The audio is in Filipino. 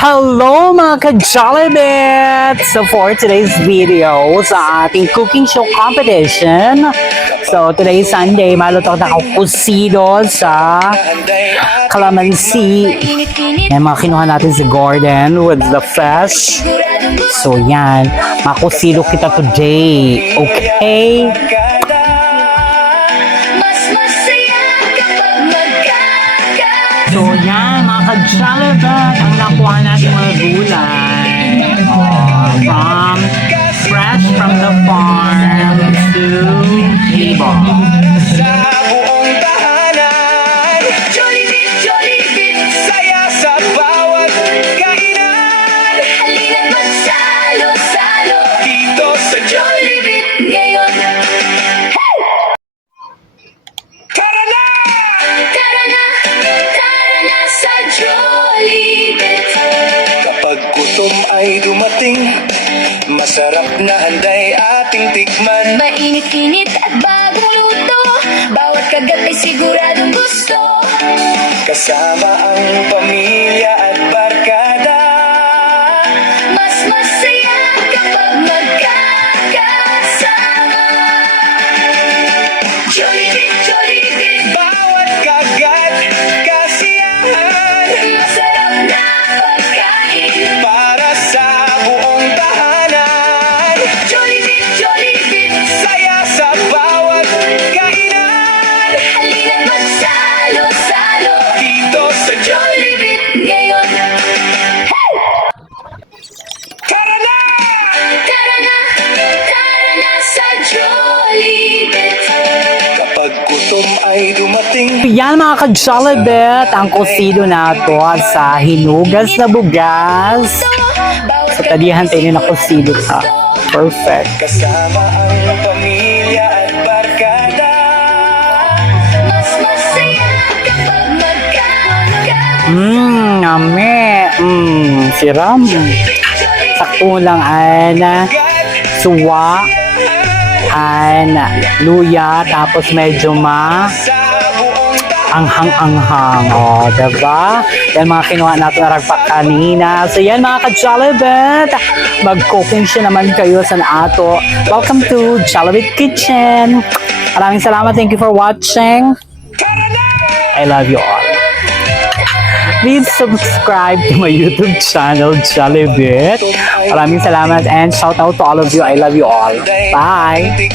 Hello mga ka-Jollibit! So for today's video sa ating cooking show competition, so today's Sunday, maluto na ako kusido sa calamansi. Yan mga kinuha natin si Gordon with the fresh. So yan, makusido kita today. Okay? So yan, mga ka-Jollibit, ang nakuha natin mga gulay. From fresh from the farm to table. Sa buong tahanan, Jollibit, Jollibit, saya sa bawat kainan. Halina't magsalo-salo Dito sa Jollibit ngayon. Hey! Tara na! Tara na, tara na sa Jollibit. Kapag gutom ay dumating, masarap na handay ating tikman. Mainit-init at bagong luto, bawat kagat ay siguradong gusto. Kasama ang pamilya at barkada. Mas masaya kapag magkakasama. Jollibit, Jollibit, Bawat kagat, kasiyahan. masarap na pagkain. Para sa buong tahanan, Jollibit, Jollibit, saya sa bawat kainan. halina't magsalo-salo Dito sa Jollibit ngayon. Hey! Tara na! Tara na sa Jollibit. Kapag gutom ay dumating, Yan mga ka-Jollibit, ang kusido nato sa hinugas na bugas. Sa tadihan tayo na kusido ka. Perfect. kasama ang pamilya at barkada. Mas masaya kapag magkakasama. Nami. Siram. Sakto lang na suwa, luya, tapos medyo Sa buong anghang-anghang. O, diba? Yan mga kinuha natin na ragpak kanina. So yan mga ka-Jollibit, mag-cooking siya naman kayo sa ato. Welcome to Jollibit Kitchen. Maraming salamat. Thank you for watching. I love you all. Please subscribe to my YouTube channel, Jollibit. Maraming salamat and shout out to all of you. I love you all. Bye!